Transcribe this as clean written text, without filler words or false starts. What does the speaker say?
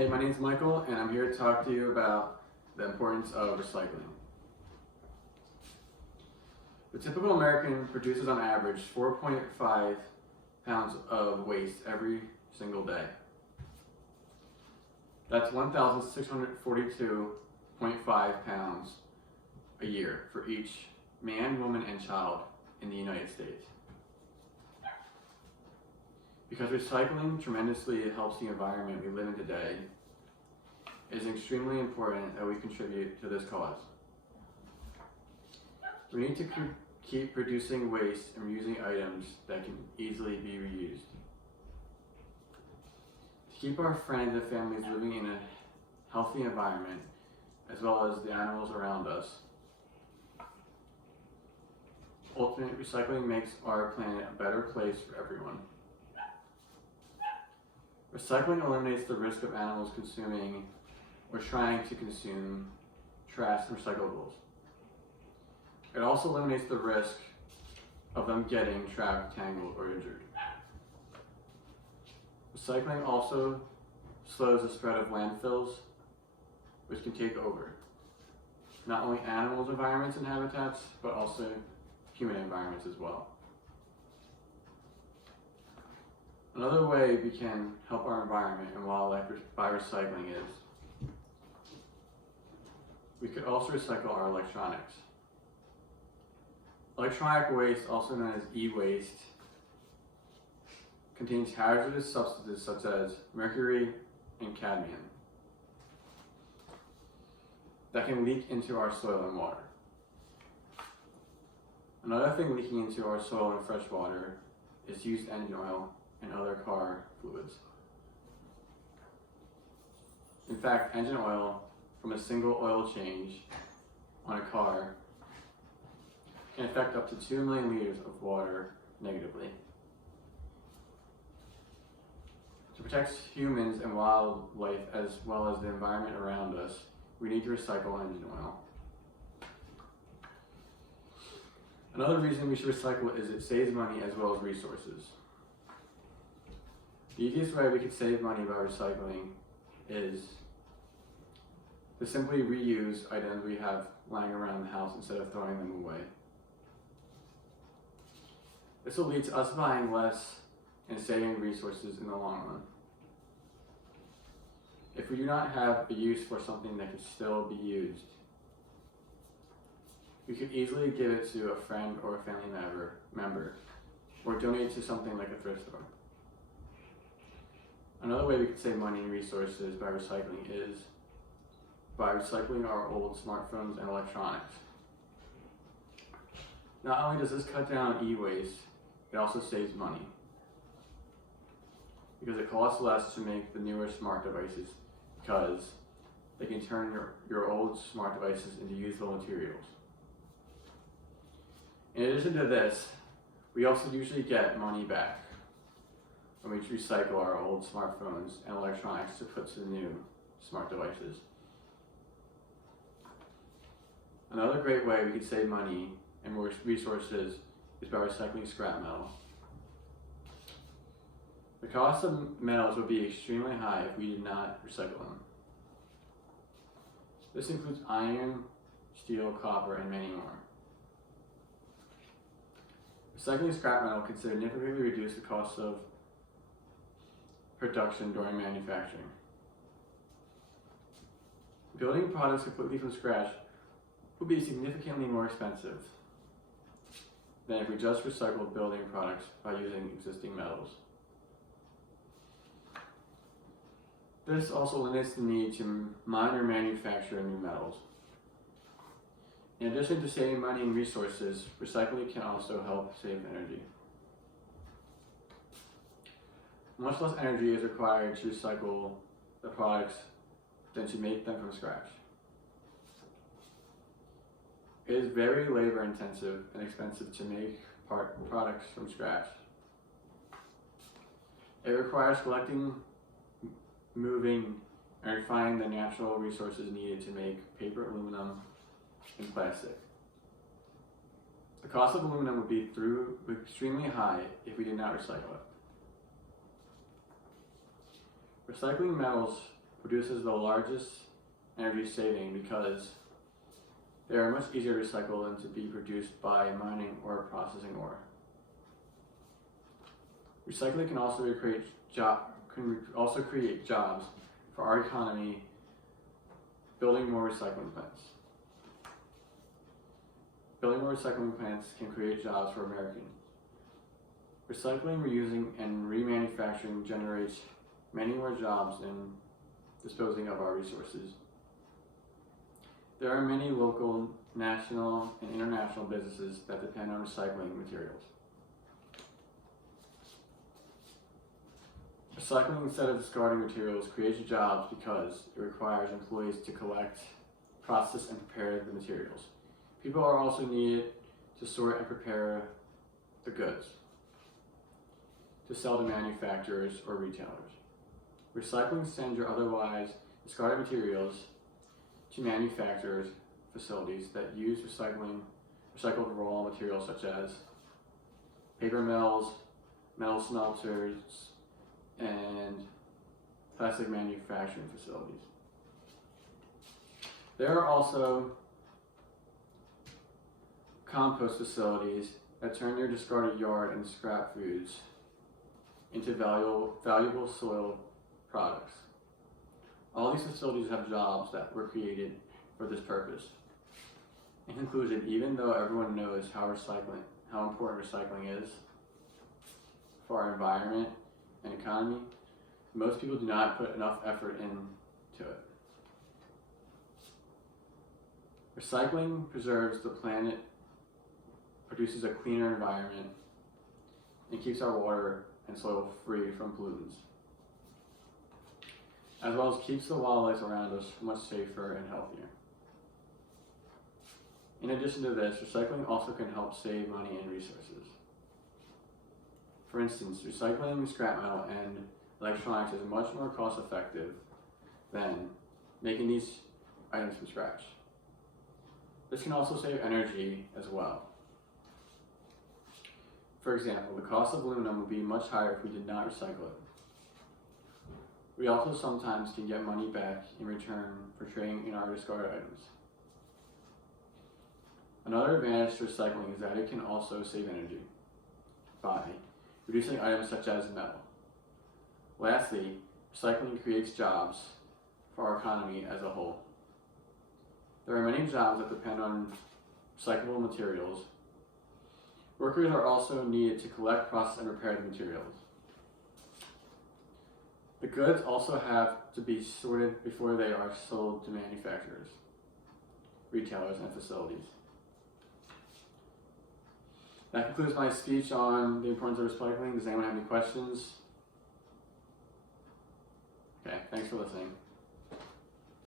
Hey, my name is Michael, and I'm here to talk to you about the importance of recycling. The typical American produces on average 4.5 pounds of waste every single day. That's 1,642.5 pounds a year for each man, woman, and child in the United States. Because recycling tremendously helps the environment we live in today, it is extremely important that we contribute to this cause. We need to keep producing waste and reusing items that can easily be reused. To keep our friends and families living in a healthy environment, as well as the animals around us, ultimate recycling makes our planet a better place for everyone. Recycling eliminates the risk of animals consuming or trying to consume trash and recyclables. It also eliminates the risk of them getting trapped, tangled, or injured. Recycling also slows the spread of landfills, which can take over not only animals' environments and habitats, but also human environments as well. Another way we can help our environment and wildlife by recycling is we could also recycle our electronics. Electronic waste, also known as e-waste, contains hazardous substances such as mercury and cadmium that can leak into our soil and water. Another thing leaking into our soil and fresh water is used engine oil and other car fluids. In fact, engine oil from a single oil change on a car can affect up to 2 million liters of water negatively. To protect humans and wildlife as well as the environment around us, we need to recycle engine oil. Another reason we should recycle is it saves money as well as resources. The easiest way we could save money by recycling is to simply reuse items we have lying around the house instead of throwing them away. This will lead to us buying less and saving resources in the long run. If we do not have a use for something that can still be used, we could easily give it to a friend or a family member, or donate to something like a thrift store. Another way we could save money and resources by recycling is by recycling our old smartphones and electronics. Not only does this cut down e-waste, it also saves money because it costs less to make the newer smart devices because they can turn your old smart devices into useful materials. In addition to this, we also usually get money back when we recycle our old smartphones and electronics to put to new smart devices. Another great way we could save money and more resources is by recycling scrap metal. The cost of metals would be extremely high if we did not recycle them. This includes iron, steel, copper, and many more. Recycling scrap metal can significantly reduce the cost of production during manufacturing. Building products completely from scratch would be significantly more expensive than if we just recycled building products by using existing metals. This also limits the need to mine or manufacture new metals. In addition to saving money and resources, recycling can also help save energy. Much less energy is required to recycle the products than to make them from scratch. It is very labor intensive and expensive to make products from scratch. It requires collecting, moving, and refining the natural resources needed to make paper, aluminum, and plastic. The cost of aluminum would be extremely high if we did not recycle it. Recycling metals produces the largest energy saving because they are much easier to recycle than to be produced by mining or processing ore. Recycling can also create jobs for our economy, building more recycling plants. Building more recycling plants can create jobs for Americans. Recycling, reusing, and remanufacturing generates many more jobs than disposing of our resources. There are many local, national, and international businesses that depend on recycling materials. Recycling instead of discarding materials creates jobs because it requires employees to collect, process, and prepare the materials. People are also needed to sort and prepare the goods to sell to manufacturers or retailers. Recycling sends your otherwise discarded materials to manufacturers facilities that use recycled raw materials such as paper mills, metal smelters, and plastic manufacturing facilities. There are also compost facilities that turn your discarded yard and scrap foods into valuable soil products. All these facilities have jobs that were created for this purpose. In conclusion, even though everyone knows how important recycling is for our environment and economy, most people do not put enough effort into it. Recycling preserves the planet, produces a cleaner environment, and keeps our water and soil free from pollutants, as well as keeps the wildlife around us much safer and healthier. In addition to this, recycling also can help save money and resources. For instance, recycling scrap metal and electronics is much more cost effective than making these items from scratch. This can also save energy as well. For example, the cost of aluminum would be much higher if we did not recycle it. We also sometimes can get money back in return for trading in our discarded items. Another advantage to recycling is that it can also save energy by reducing items such as metal. Lastly, recycling creates jobs for our economy as a whole. There are many jobs that depend on recyclable materials. Workers are also needed to collect, process, and repair the materials. The goods also have to be sorted before they are sold to manufacturers, retailers, and facilities. That concludes my speech on the importance of recycling. Does anyone have any questions? Okay, thanks for listening.